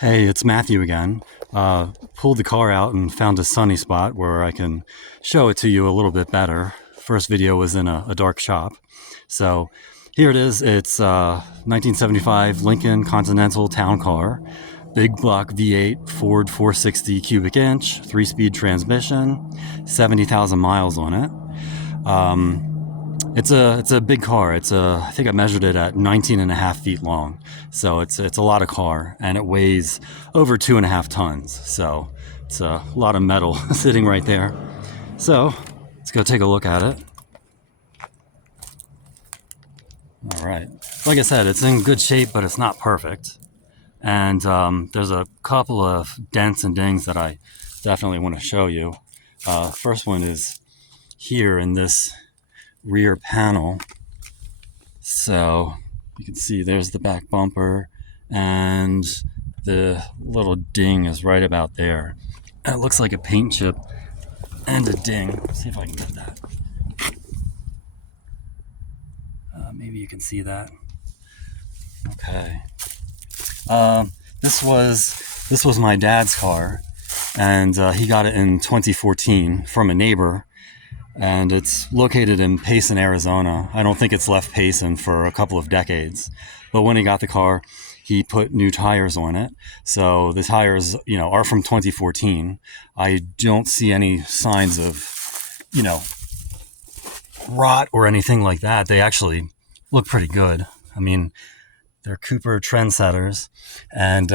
Hey, it's Matthew again. Pulled the car out and found a sunny spot where I can show it to you a little bit better. First video was in a dark shop. So here it is. It's 1975 Lincoln Continental town car. Big block V8 Ford 460 cubic inch, 3-speed transmission, 70,000 miles on it. It's a big car. I think I measured it at 19 and a half feet long. So it's a lot of car, and it weighs over 2.5 tons. So it's a lot of metal sitting right there. So let's go take a look at it. All right. Like I said, it's in good shape, but it's not perfect. And there's a couple of dents and dings that I definitely want to show you. First one is here in this rear panel. So you can see there's the back bumper, and the little ding is right about there. It looks like a paint chip and a ding. Let's see if I can get that. Maybe you can see that. Okay. This was my dad's car, and he got it in 2014 from a neighbor. And it's located in Payson, Arizona. I don't think it's left Payson for a couple of decades. But when he got the car, he put new tires on it. So the tires, are from 2014. I don't see any signs of, rot or anything like that. They actually look pretty good. I mean, they're Cooper trendsetters, and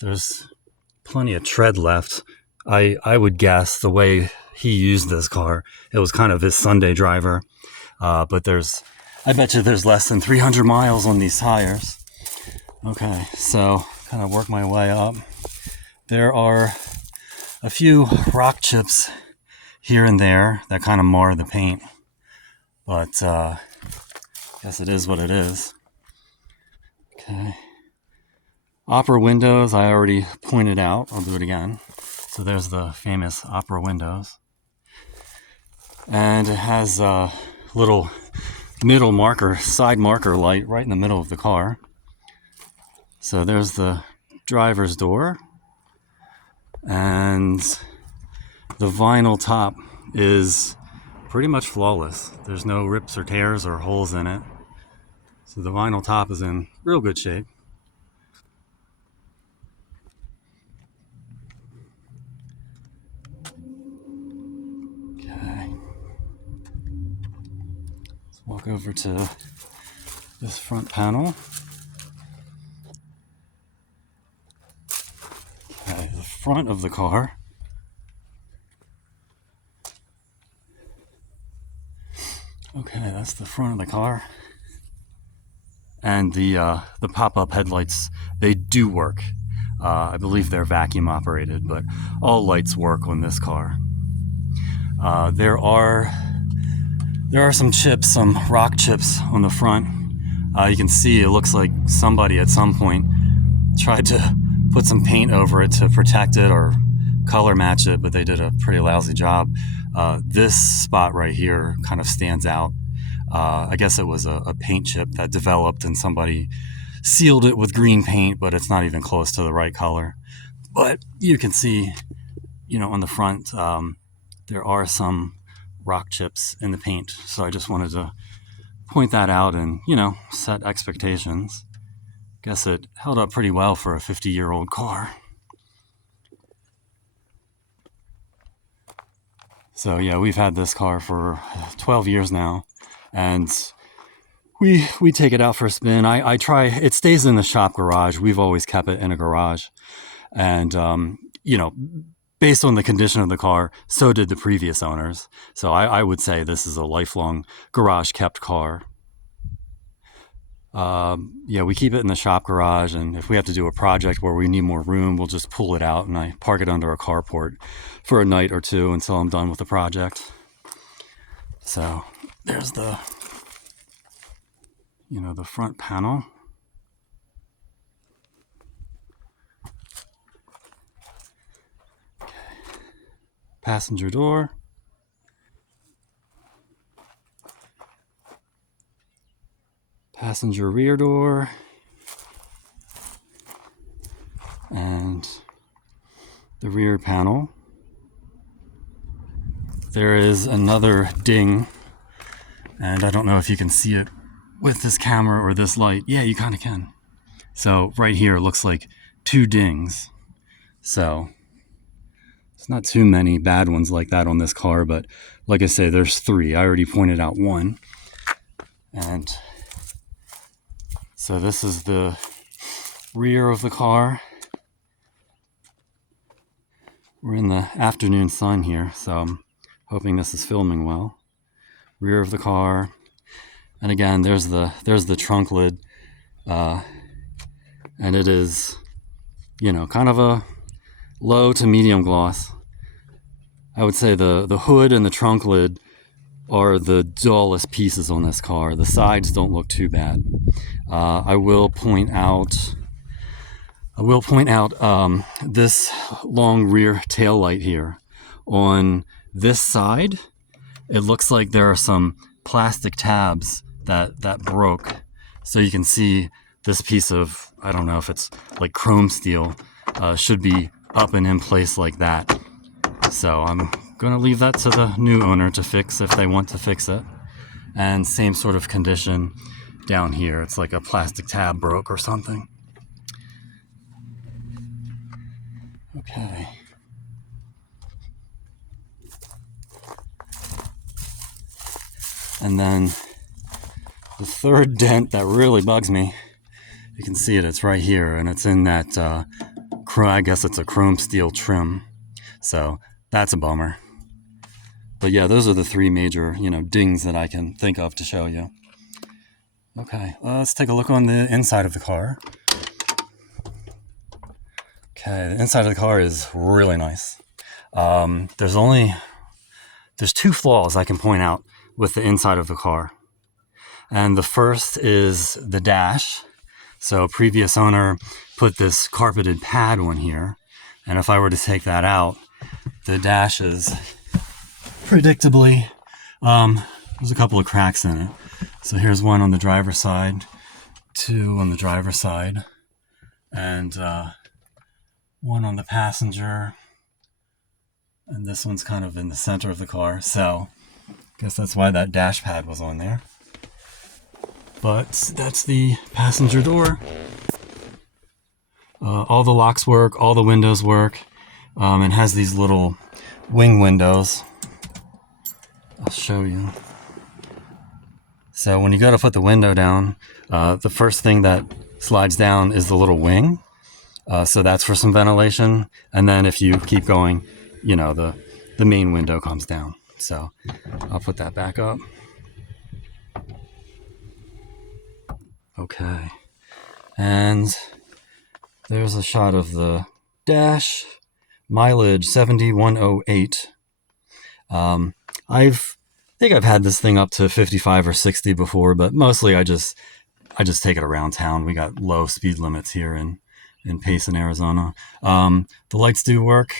there's plenty of tread left. I would guess the way he used this car, it was kind of his Sunday driver. But I bet you there's less than 300 miles on these tires. Okay, so kind of work my way up. There are a few rock chips here and there that kind of mar the paint. But I guess it is what it is. Okay. Opera windows, I already pointed out. I'll do it again. So there's the famous opera windows. And it has a little side marker light right in the middle of the car. So there's the driver's door. And the vinyl top is pretty much flawless. There's no rips or tears or holes in it. So the vinyl top is in real good shape. Okay. Let's walk over to this front panel. Okay, the front of the car. Okay, that's the front of the car. And the pop-up headlights, they do work. I believe they're vacuum operated, but all lights work on this car. There are some chips, some rock chips on the front. You can see it looks like somebody at some point tried to put some paint over it to protect it or color match it, but they did a pretty lousy job. This spot right here kind of stands out. I guess it was a paint chip that developed and somebody sealed it with green paint, but it's not even close to the right color. But you can see, on the front, there are some rock chips in the paint. So I just wanted to point that out and, set expectations. Guess it held up pretty well for a 50-year-old car. So yeah, we've had this car for 12 years now, and we take it out for a spin. I try, it stays in the shop garage. We've always kept it in a garage. And, based on the condition of the car, so did the previous owners. So I would say this is a lifelong garage kept car. We keep it in the shop garage, and if we have to do a project where we need more room, we'll just pull it out and I park it under a carport for a night or two until I'm done with the project. So there's the front panel. Okay. Passenger door. Passenger rear door. And the rear panel. There is another ding, and I don't know if you can see it with this camera or this light. Yeah, you kind of can. So right here looks like 2 dings. So it's not too many bad ones like that on this car, but like I say, there's 3. I already pointed out 1. And so this is the rear of the car. We're in the afternoon sun here, so I'm hoping this is filming well. Rear of the car. And again, there's the trunk lid. And it is, you know, kind of a low to medium gloss. I would say the hood and the trunk lid are the dullest pieces on this car. The sides don't look too bad. I will point out this long rear tail light here. On this side, it looks like there are some plastic tabs that broke. So you can see this piece of, I don't know if it's like chrome steel, should be up and in place like that. So I'm going to leave that to the new owner to fix if they want to fix it. And same sort of condition down here. It's like a plastic tab broke or something. Okay. And then the third dent that really bugs me, you can see it, it's right here, and it's in that, I guess it's a chrome steel trim. So that's a bummer. But yeah, those are the 3 major, dings that I can think of to show you. Okay, let's take a look on the inside of the car. Okay, the inside of the car is really nice. There's 2 flaws I can point out with the inside of the car. And the first is the dash. So previous owner put this carpeted pad on here. And if I were to take that out, the dash is predictably, there's a couple of cracks in it. So here's one on the driver's side, 2 on the driver's side, and 1 on the passenger. And this one's kind of in the center of the car. So I guess that's why that dash pad was on there. But that's the passenger door. All the locks work, all the windows work. It has these little wing windows. I'll show you. So when you go to put the window down, the first thing that slides down is the little wing. So that's for some ventilation. And then if you keep going, the main window comes down. So I'll put that back up. Okay. And there's a shot of the dash. Mileage 7108. I think I've had this thing up to 55 or 60 before, but mostly I just take it around town. We got low speed limits here in Payson, Arizona. The lights do work,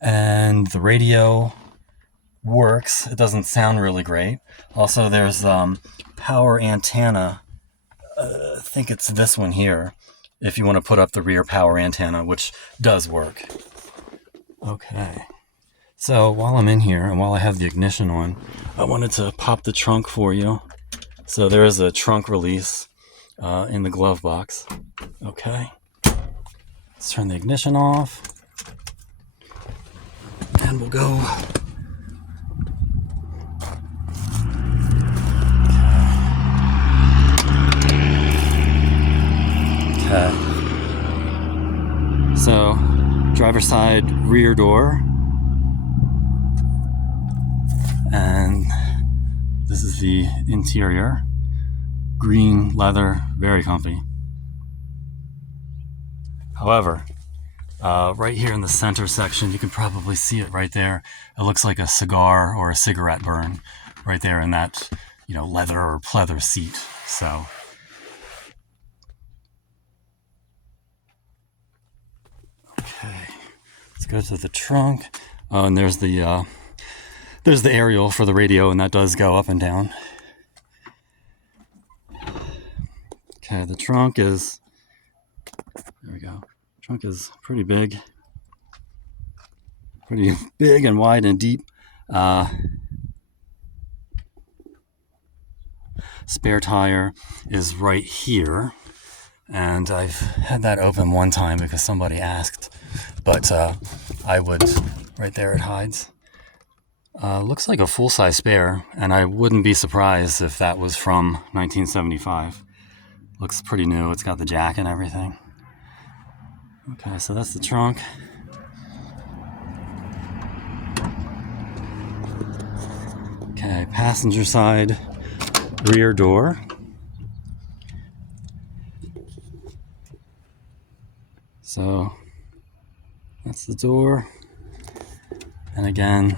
and the radio works. It doesn't sound really great. Also, there's power antenna. I think it's this one here, if you want to put up the rear power antenna, which does work. Okay. So while I'm in here and while I have the ignition on, I wanted to pop the trunk for you. So there is a trunk release in the glove box. Okay. Let's turn the ignition off. And we'll go. Okay. So, driver's side rear door. And this is the interior. Green leather, very comfy. However, right here in the center section, you can probably see it right there. It looks like a cigar or a cigarette burn right there in that, leather or pleather seat. So, okay, let's go to the trunk. Oh, and there's the aerial for the radio, and that does go up and down. Okay, the trunk is, there we go, Trunk is pretty big and wide and deep. Spare tire is right here, and I've had that open one time because somebody asked, but I would, right there it hides. Looks like a full-size spare, and I wouldn't be surprised if that was from 1975. Looks pretty new. It's got the jack and everything. Okay, so that's the trunk. Okay, passenger side rear door. So that's the door. And again,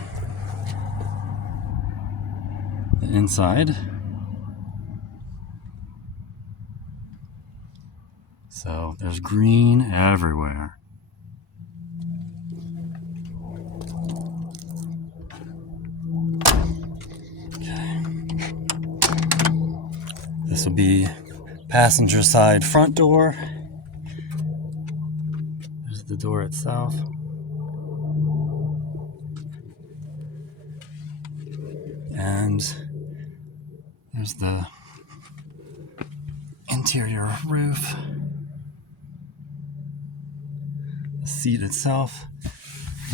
the inside. So there's green everywhere. Okay. This will be passenger side front door. There's the door itself. And there's the interior roof. The seat itself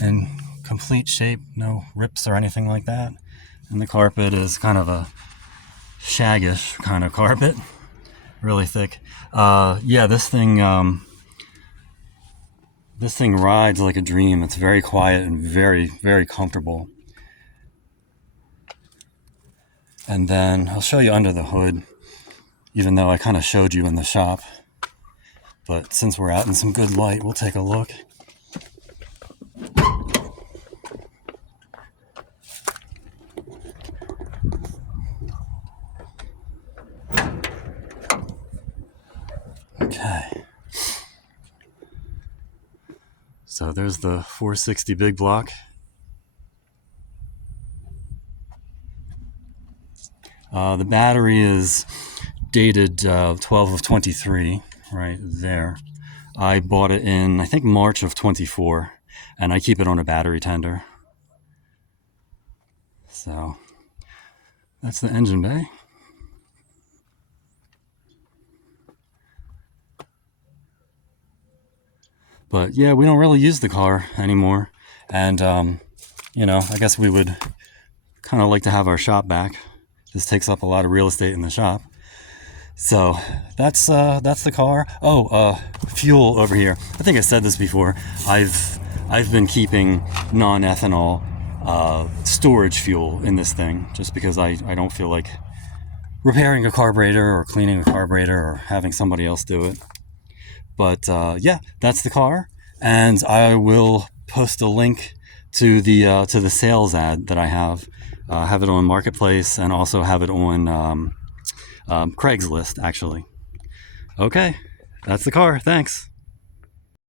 in complete shape, no rips or anything like that. And the carpet is kind of a shaggish kind of carpet, really thick. Yeah, this thing rides like a dream. It's very quiet and very, very comfortable. And then I'll show you under the hood, even though I kind of showed you in the shop. But since we're out in some good light, we'll take a look. Okay. So there's the 460 big block. The battery is dated 12 of 23, right there. I bought it in, I think, March of 24, and I keep it on a battery tender. So that's the engine bay. But yeah, we don't really use the car anymore. And, you know, I guess we would kind of like to have our shop back. This takes up a lot of real estate in the shop. So that's the car. Fuel over here. I think I said this before. I've been keeping non-ethanol storage fuel in this thing just because I don't feel like repairing a carburetor or cleaning a carburetor or having somebody else do it. But yeah, that's the car, and I will post a link to the sales ad that I have. Have it on Marketplace and also have it on Craigslist, actually. Okay, that's the car. Thanks.